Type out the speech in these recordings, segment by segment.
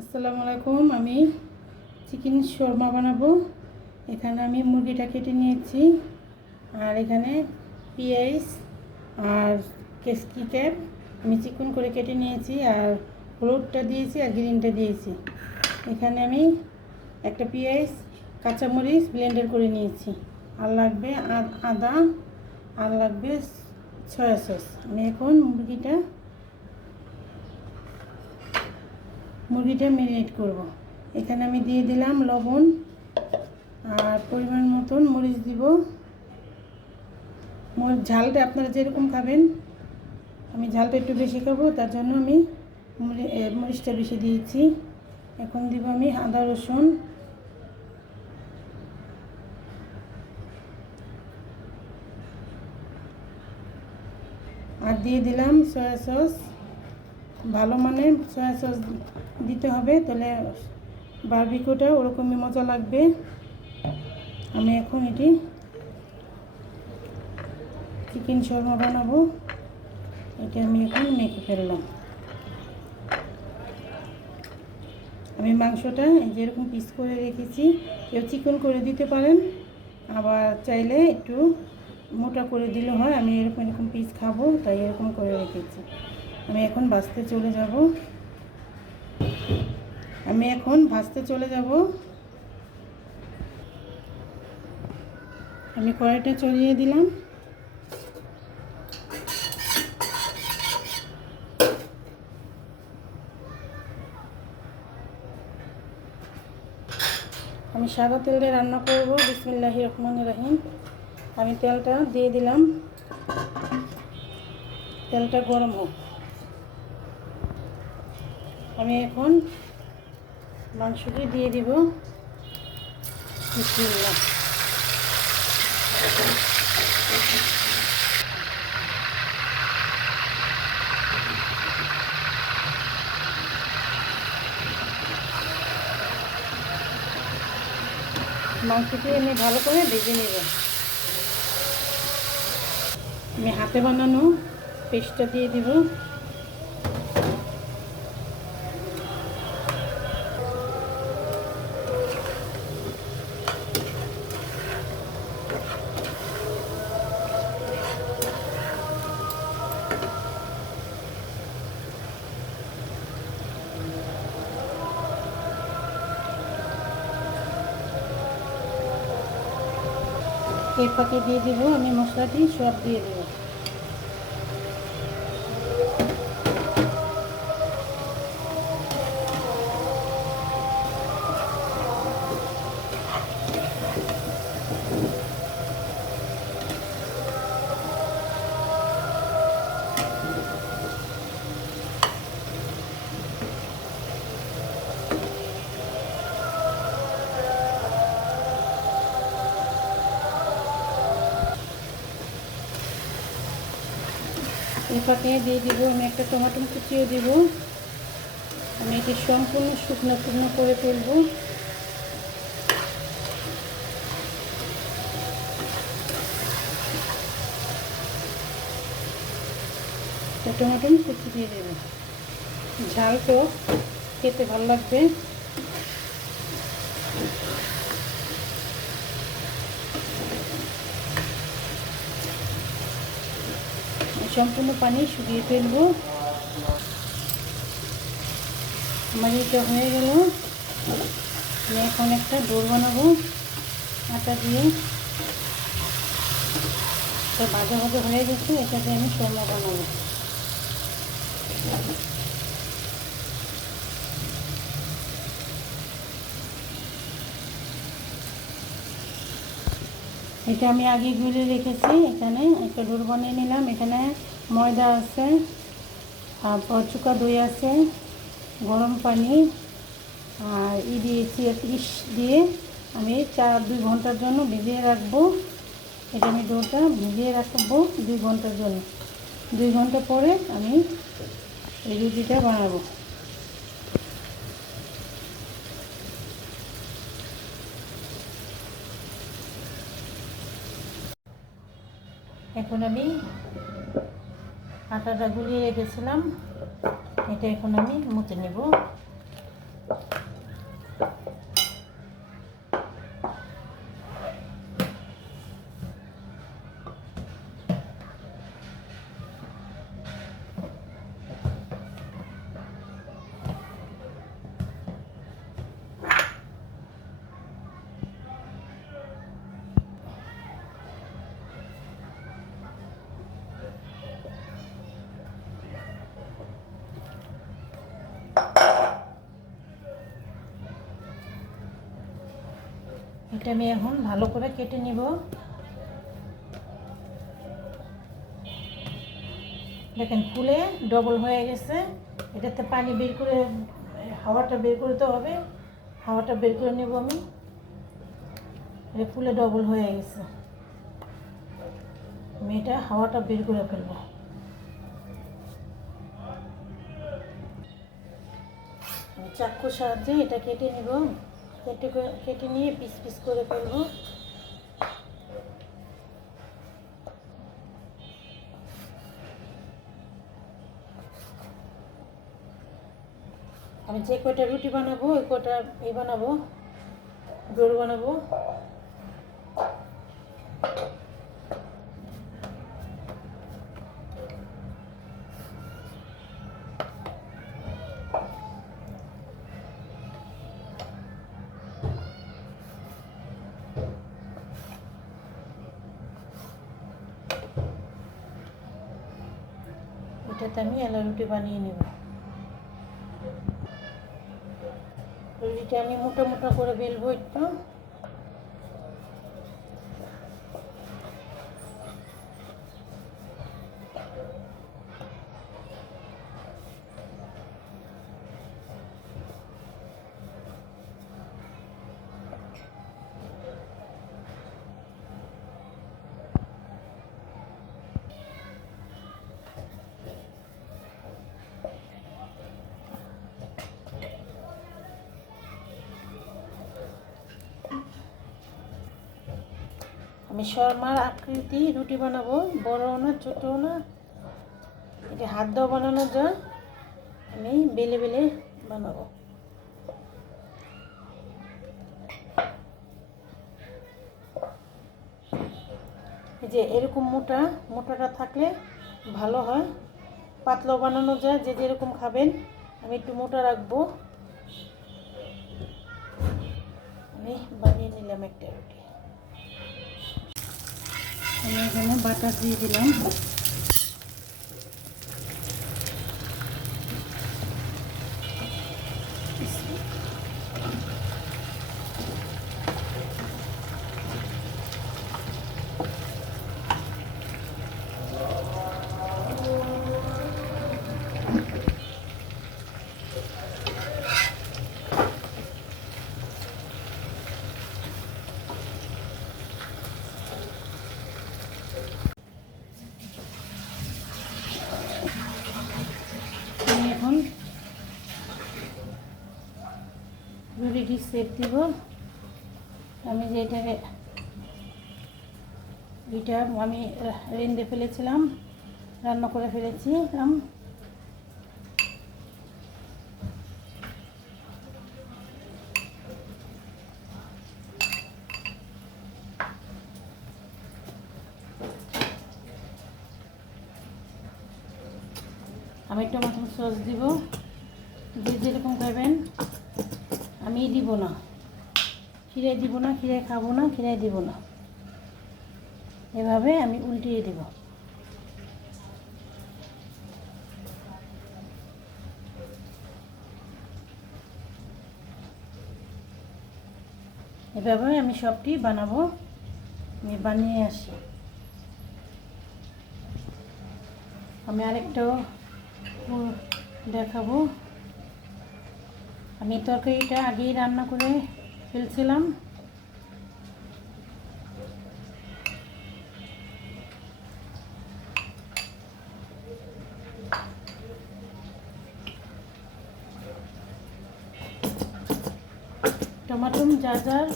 আসসালামু আলাইকুম। আমি চিকেন শর্মা বানাবো। এখানে আমি মুরগিটা কেটে নিয়েছি, আর এখানে পেঁয়াজ আর কেশকি ক্যাপ আমি চিকন করে কেটে নিয়েছি, আর হলুদটা দিয়েছি আর গ্রিনটা দিয়েছি। এখানে আমি একটা পেঁয়াজ কাঁচামরিচ ব্লেন্ডার করে নিয়েছি, আর লাগবে আদা, আর লাগবে সয়া সস। আমি এখন মুরগিটা ম্যারিনেট করব। এখানে আমি দিয়ে দিলাম লবণ, আর পরিমাণ মতন মরিচ দিব। ঝালটা আপনারা যেরকম খাবেন, আমি ঝালটা একটু বেশি খাবো, তার জন্য আমি মরিচটা বেশি দিয়েছি। এখন দিব আমি আদা রসুন, আর দিয়ে দিলাম সয়া সস। ভালো মানের সয়া সস দিতে হবে, তাহলে বারবিকিউটা ওরকমই মজা লাগবে। আমি এখন এটি চিকেন শর্মা বানাবো। এটা আমি এখন মেখে ফেললাম। আমি মাংসটা যেরকম পিস করে রেখেছি, কেউ চিকন করে দিতে পারেন, আবার চাইলে একটু মোটা করে দিলে হয়। আমি এরকম পিস খাবো, তাই এরকম করে রেখেছি। আমি এখন ভাজতে চলে যাব। আমি কড়াইটা চড়িয়ে দিলাম। আমি সাদা তেল দিয়ে রান্না করব। বিসমিল্লাহির রহমানির রহিম। আমি তেলটা দিয়ে দিলাম। তেলটা গরম হোক। আমি এখন মাংসটি দিয়ে দিব। বিসমিল্লাহ। মাংসটি আমি ভালো করে ভেজে নেব। আমি হাতে বানানো পেস্টটা দিয়ে দিব। এর ফাঁকে দিয়ে দিব আমি মশলাটি সব দিয়ে দেব। এর ফাঁকে দিয়ে দিব আমি একটা টমেটো কুচিও দিব। আমি এটি সম্পূর্ণ শুকনো করে ফেলবো। টমেটো কুচি দিয়ে দেবো। ঝাল তো খেতে ভালো লাগবে। সম্পূর্ণ পানি শুকিয়ে ফেলবো। আমার এটা হয়ে গেল। আমি এখন একটা ডোর বানাবো আটা দিয়ে। ভাজা হয়ে গেছে, এটা দিয়ে আমি শর্মা বানাবো। এটা আমি আগে গুলে রেখেছি। এখানে একটা ডোর বানিয়ে নিলাম। এখানে ময়দা আছে, তারপর চুকা দই আছে, গরম পানি, আর দিয়েছি ইস দিয়ে আমি 2 ঘন্টার জন্য ভিজিয়ে রাখবো। এটা আমি ডোটা ভিজিয়ে রাখবো 2 ঘন্টার জন্য। 2 ঘন্টা পরে আমি এই রুটিটা বানাবো। এখন আমি আটাটা গুলিয়ে রেখেছিলাম, এটা এখন আমি মুছে নেব। এটা আমি এখন ভালো করে কেটে নিব। দেখেন ফুলে ডবল হয়ে গেছে। এটাতে পানি বের করে, হাওয়াটা বের করতে হবে। হাওয়াটা বের করে নেব আমি। এটা ফুলে ডবল হয়ে গেছে, আমি এটা হাওয়াটা বের করে ফেলবো। আমি চাকুর সাহায্যে এটা কেটে নিব। কেটে নিয়ে পিস পিস করে ফেলবো। আমি যে কয়টা রুটি বানাবো ওই কয়টা বানাবো, রোল বানাবো। এটাতে আমি এলা রুটি বানিয়ে নেব। রুটিটা আমি মোটা মোটা করে বেলবো একটু। আমি শর্মার আকৃতি রুটি বানাবো, বড়ও না ছোটও না। এটা হাত দাও বানানো যায়, আমি বেলে বেলে বানাবো। এই যে এরকম মোটাটা থাকলে ভালো হয়। পাতলাও বানানো যায়, যে যেরকম খাবেন। আমি একটু মোটা রাখবো। আমি বানিয়ে নিলাম একটা রুটি। আমি এখানে বাটার দিয়ে দিলাম। এখন রুটিটি সেপ দিব। আমি যে এটা আমি রেঁধে ফেলেছিলাম, রান্না করে ফেলেছিলাম। আমি টমেটো সস দিব, যে যেরকম খাবেন। আমি দিব না, খিরাই দিব না, খিরাই খাবো না, খিরাই দিব না। এভাবে আমি উল্টিয়ে দেব। এভাবে আমি সবটি বানাবো। আমি বানিয়ে আসি। আমি আরেকটাও দেখাবো। আমি তরকারিটা আগেই রান্না করে ফেলছিলাম। টমেটো যার যার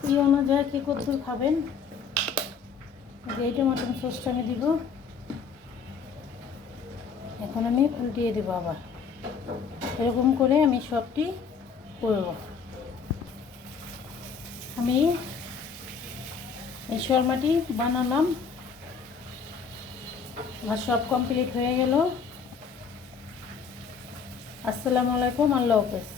প্রিয় অনুযায়ী কে কতদূর খাবেন, এই টমেটো সসটা আমি দিব। এখন আমি উল্টিয়ে দেবো আবার। এরকম করে আমি সবটি করব। আমি এই শর্মাটি বানালাম, আমার সব কমপ্লিট হয়ে গেল। আসসালামু আলাইকুম, আল্লাহ হাফেজ।